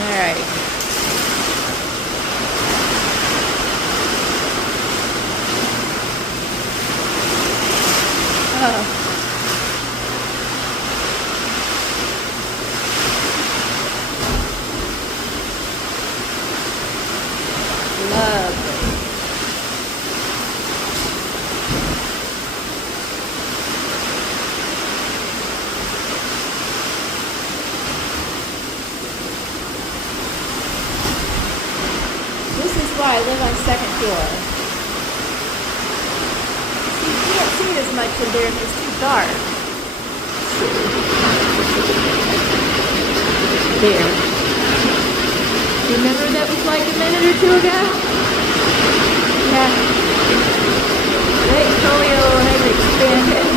Alright. Oh. Lovely. This is why I live on second floor. See, you can't see it as much in there if it's too dark. There. Remember that was like a minute or two ago? Yeah. That folio has expanded.